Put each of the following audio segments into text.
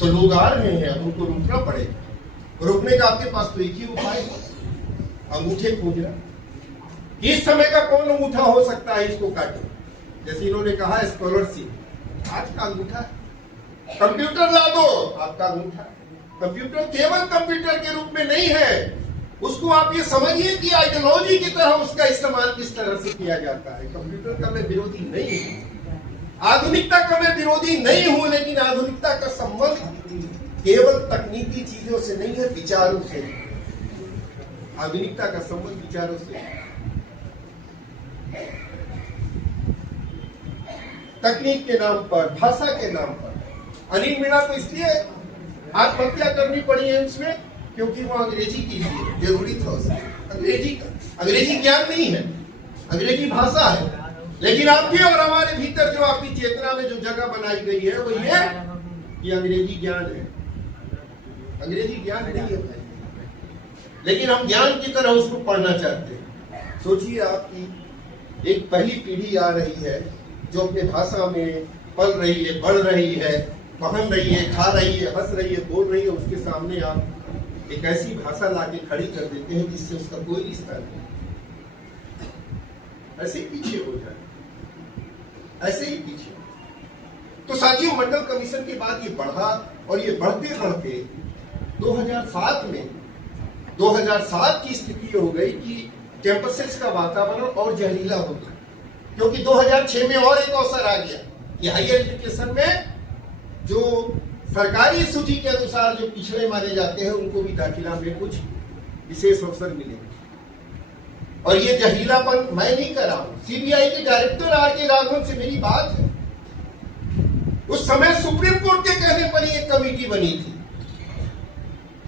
तो लोग आ रहे हैं, अब उनको रुकना पड़ेगा। रुकने का आपके पास तो एक ही उपाय है, अंगूठे खोजना। इस समय का कौन अंगूठा हो सकता है इसको काटे? जैसे इन्होंने कहा स्कॉलरशिप, आज का अंगूठा। कंप्यूटर ला दो, आपका अंगूठा। कंप्यूटर केवल कंप्यूटर के रूप में नहीं है, उसको आप ये समझिए कि आइडियोलॉजी की तरह उसका इस्तेमाल किस तरह से किया जाता है। कंप्यूटर का मैं विरोधी नहीं हूं, आधुनिकता का मैं विरोधी नहीं हूं, लेकिन आधुनिकता का संबंध केवल तकनीकी चीजों से नहीं है, विचारों से। आधुनिकता का संबंध विचारों से। तकनीक के नाम पर, भाषा के नाम पर अनिल मीणा को इसलिए आत्महत्या करनी पड़ी है उसमें क्योंकि वो अंग्रेजी के लिए जरूरी था उसे। अंग्रेजी ज्ञान नहीं है, अंग्रेजी भाषा है, लेकिन आपके और हमारे भीतर जो आपकी चेतना में जो जगह बनाई गई है वो ये कि अंग्रेजी ज्ञान है। अंग्रेजी ज्ञान नहीं है, लेकिन हम ज्ञान की तरह उसको पढ़ना चाहते हैं। सोचिए आपकी एक पहली पीढ़ी आ रही है जो अपने भाषा में पल रही है, बढ़ रही है, पहन रही है, खा रही है, हंस रही है, बोल रही है, उसके सामने आप एक ऐसी भाषा लाके खड़ी कर देते हैं जिससे उसका कोई रिश्ता नहीं, ऐसे ही पीछे हो जाए, ऐसे ही पीछे। तो साथियों, मंडल कमीशन के बाद ये बढ़ा और ये बढ़ते बढ़ते 2007 की स्थिति हो गई कि कैंपसेस का वातावरण और जहरीला हो गया, क्योंकि 2006 में और एक अवसर आ गया कि हायर एजुकेशन में जो सरकारी सूची के अनुसार जो पिछड़े माने जाते हैं उनको भी दाखिला में कुछ विशेष अवसर मिले। और ये जहरीलापन मैं नहीं कर रहा हूं, सीबीआई के डायरेक्टर आर.के. राघवन से मेरी बात है। उस समय सुप्रीम कोर्ट के कहने पर एक कमेटी बनी थी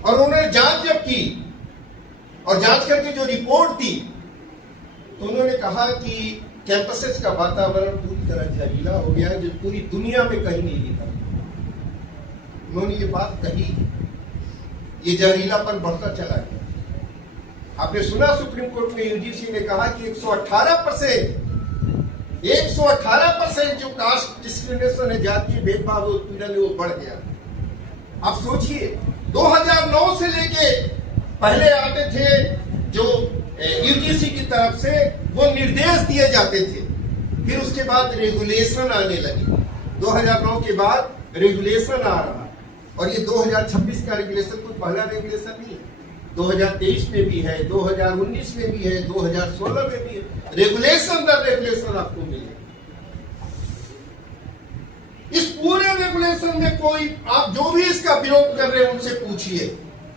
और उन्होंने जांच जब की और जांच करके जो रिपोर्ट दी तो उन्होंने कहा कि कैंपसेस का वातावरण पूरी तरह जहरीला हो गया है, जो पूरी दुनिया में कहीं नहीं दिखा। उन्होंने ये बात कही, ये जहरीलापन बढ़ता चला गया। आपने सुना सुप्रीम कोर्ट में यूजीसी ने कहा कि 118% जो कास्ट डिस्क्रिमिनेशन है, जातीय भेदभाव उत्पीड़न है, वो बढ़ गया। आप सोचिए 2009 से लेके पहले आते थे जो यूजीसी की तरफ से वो निर्देश दिए जाते थे, फिर उसके बाद रेगुलेशन आने लगे। 2009 के बाद रेगुलेशन आ रहा और ये 2026 का रेगुलेशन कोई पहला रेगुलेशन नहीं है, 2023 में भी है, 2019 में भी है, 2016 में भी है। रेगुलेशन दर रेगुलेशन आपको मिले। इस पूरे रेगुलेशन में कोई, आप जो भी इसका विरोध कर रहे हैं उनसे पूछिए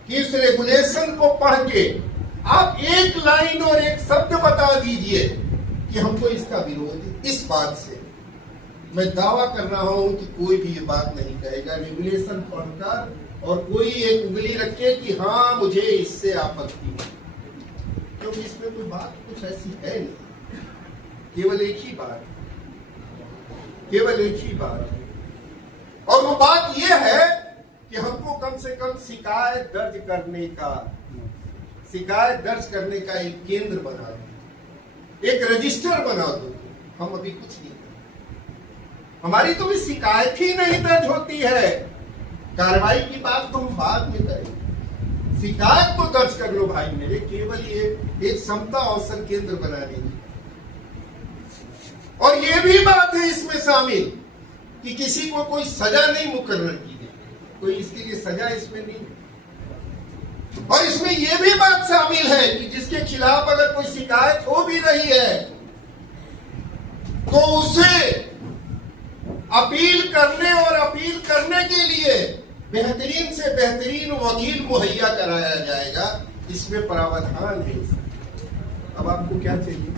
कि इस रेगुलेशन को पढ़ के आप एक लाइन और एक शब्द बता दीजिए कि हमको इसका विरोध है। इस बात से मैं दावा कर रहा हूं कि कोई भी ये बात नहीं कहेगा रेगुलेशन पढ़कर और कोई एक उंगली रखे कि हाँ मुझे इससे आपत्ति है, क्योंकि इसमें कोई बात कुछ ऐसी है नहीं। केवल एक ही बात, केवल एक ही बात, और वो बात यह है कि हमको कम से कम शिकायत दर्ज करने का एक केंद्र बना दो, एक रजिस्टर बना दो। हम अभी कुछ नहीं करते, हमारी तो भी शिकायत ही नहीं दर्ज होती है। कार्रवाई की बात तो हम बाद में करेंगे, शिकायत तो दर्ज कर लो भाई मेरे। केवल ये एक समता अवसर केंद्र बना देंगे। और ये भी बात है इसमें शामिल कि किसी को कोई सजा नहीं मुकर्रर की गई, कोई इसके लिए सजा इसमें नहीं। और इसमें यह भी बात शामिल है कि जिसके खिलाफ अगर कोई शिकायत हो भी रही है तो उसे अपील करने और अपील करने के लिए बेहतरीन से बेहतरीन वकील मुहैया कराया जाएगा। इसमें प्रावधान है। अब आपको क्या चाहिए?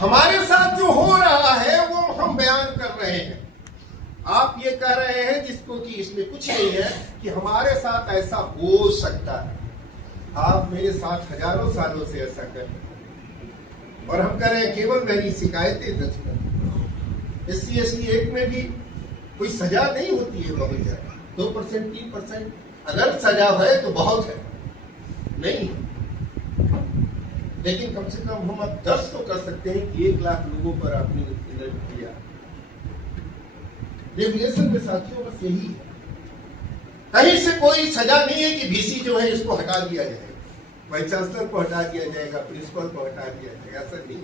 हमारे साथ जो हो रहा है वो हम बयान कर रहे हैं। आप ये कह रहे हैं जिसको कि इसमें कुछ नहीं है कि हमारे साथ ऐसा हो सकता है। आप मेरे साथ हजारों सालों से ऐसा कर रहे हैं और हम कह रहे हैं केवल मेरी शिकायतें दर्ज कर। SC/ST एक्ट में भी कोई सजा नहीं होती है बहुत ज्यादा, 2% 3%। अगर सजा है तो बहुत है, नहीं, लेकिन कम से कम हम अब 10 तो कर सकते हैं कि 1 लाख लोगों पर आपने किया। रेगुलेशन में साथियों बस यही है, कहीं से कोई सजा नहीं है कि वीसी जो है इसको हटा दिया जाएगा, वाइस चांसलर को हटा दिया जाएगा, प्रिंसिपल को हटा दिया जाएगा, ऐसा नहीं।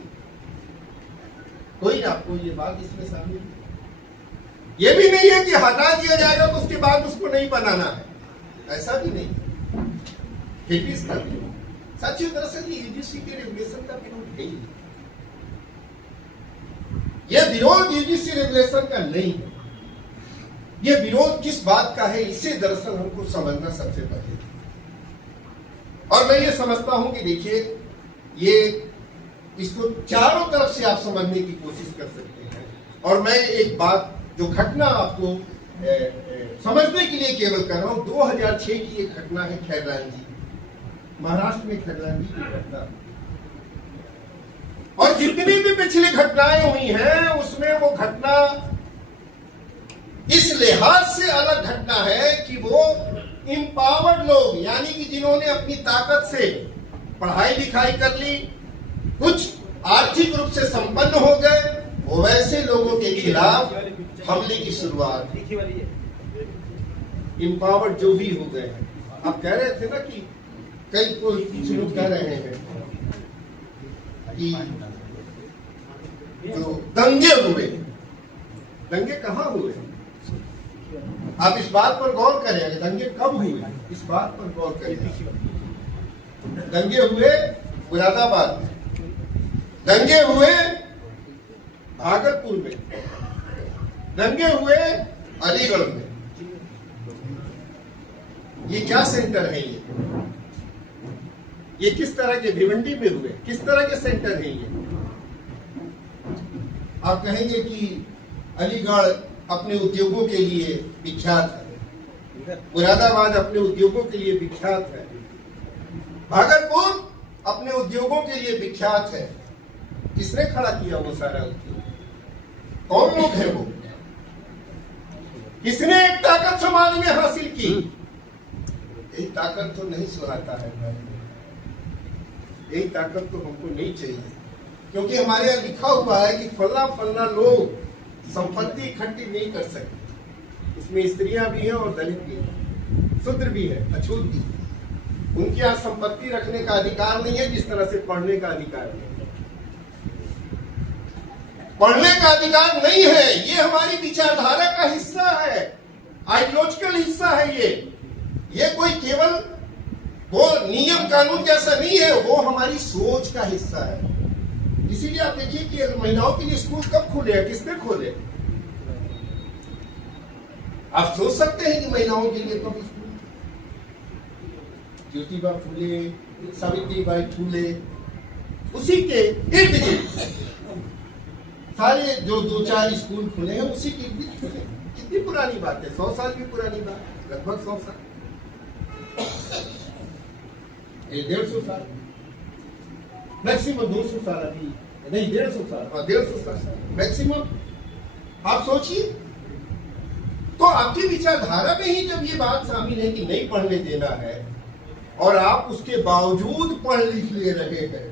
कोई आपको ये बात इसमें शामिल नहीं। ये भी नहीं है कि हटा दिया जाएगा तो उसके बाद उसको नहीं बनाना है, ऐसा भी नहीं। फिर भी इसका साथियों दरअसल ये यूजीसी के रेगुलेशन का विरोध नहीं है, यह विरोध यूजीसी रेगुलेशन का नहीं है। ये विरोध किस बात का है, इसे दरअसल हमको समझना सबसे पहले। और मैं ये समझता हूं कि देखिए, ये इसको चारों तरफ से आप समझने की कोशिश कर सकते हैं। और मैं एक बात जो घटना आपको समझने के लिए केवल कर रहा हूं, 2006 की एक घटना है खैरलांजी, महाराष्ट्र में खैरलांजी की घटना। और जितनी भी पिछली घटनाएं हुई हैं उसमें वो घटना इस लिहाज से अलग घटना है कि वो इम्पावर्ड लोग, यानी कि जिन्होंने अपनी ताकत से पढ़ाई लिखाई कर ली, कुछ आर्थिक रूप से संपन्न हो गए, वो वैसे लोगों के खिलाफ हमले की शुरुआत। इम्पावर्ड जो भी हो गए, आप कह रहे थे ना कि कई कुछ लोग कह रहे हैं कि जो दंगे हुए, दंगे कहां हुए, आप इस बात पर गौर करें, दंगे कब हुए इस बात पर गौर करें। दंगे हुए मुरादाबाद में, दंगे हुए भागलपुर में, दंगे हुए अलीगढ़ में। ये क्या सेंटर है, ये किस तरह के, भिवंडी में हुए, किस तरह के सेंटर हैं ये। आप कहेंगे कि अलीगढ़ अपने उद्योगों के लिए विख्यात है, मुरादाबाद अपने उद्योगों के लिए विख्यात है, भागलपुर अपने उद्योगों के लिए विख्यात है। किसने खड़ा किया वो सारा उद्योग, कौन लोग हैं वो, किसने एक ताकत समाज में हासिल की। यही ताकत तो नहीं सुहाता है भाई, यही ताकत तो हमको नहीं चाहिए, क्योंकि हमारे यहाँ लिखा हुआ है कि फला फला लोग संपत्ति इकट्ठी नहीं कर सकते। इसमें स्त्रियां भी हैं और दलित भी हैं, शूद्र भी है, अछूत भी है। उनके यहाँ संपत्ति रखने का अधिकार नहीं है, जिस तरह से पढ़ने का अधिकार है। पढ़ने का अधिकार नहीं है, ये हमारी विचारधारा का हिस्सा है, आइडियोलॉजिकल हिस्सा है। ये कोई केवल वो नियम कानून जैसा नहीं है, वो हमारी सोच का हिस्सा है। इसीलिए आप देखिए कि महिलाओं के लिए स्कूल कब खुले हैं, किसने खोले। आप सोच सकते हैं कि महिलाओं के लिए कब स्कूल, ज्योतिबा फूले, सावित्रीबाई फूले, उसी के इर्द गिर्द सारे जो 2-4 स्कूल खुले हैं, उसी के इर्द गिर्द खुले। कितनी पुरानी बात है, 100 साल भी पुरानी बात, लगभग 100 साल, 150 साल, मैक्सिमम 200 साल, अभी नहीं 150 साल, 150 साल मैक्सिमम। आप सोचिए, तो आपकी विचारधारा में ही जब ये बात शामिल है कि नहीं पढ़ने देना है, और आप उसके बावजूद पढ़ लिख ले रहे हैं,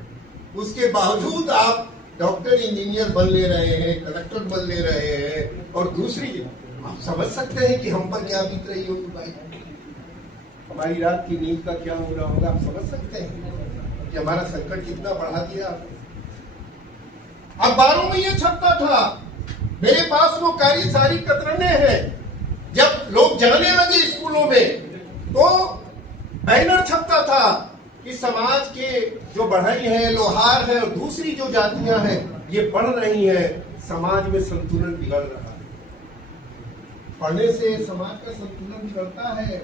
उसके बावजूद आप डॉक्टर इंजीनियर बन ले रहे हैं, कलेक्टर बन ले रहे हैं, और दूसरी आप समझ सकते हैं कि हम पर क्या बीत रही होगी भाई, हमारी रात की नींद का क्या हो रहा होगा। आप समझ सकते हैं कि हमारा संकट कितना बढ़ा दिया आपने। अब 12 में ये छपता था, मेरे पास वो सारी कतरने हैं। जब लोग जाने लगे स्कूलों में तो बैनर छपता था कि समाज के जो बढ़ई है, लोहार है और दूसरी जो जातियां हैं, ये पढ़ रही हैं, समाज में संतुलन बिगड़ रहा है। पढ़ने से समाज का संतुलन बिगड़ता है।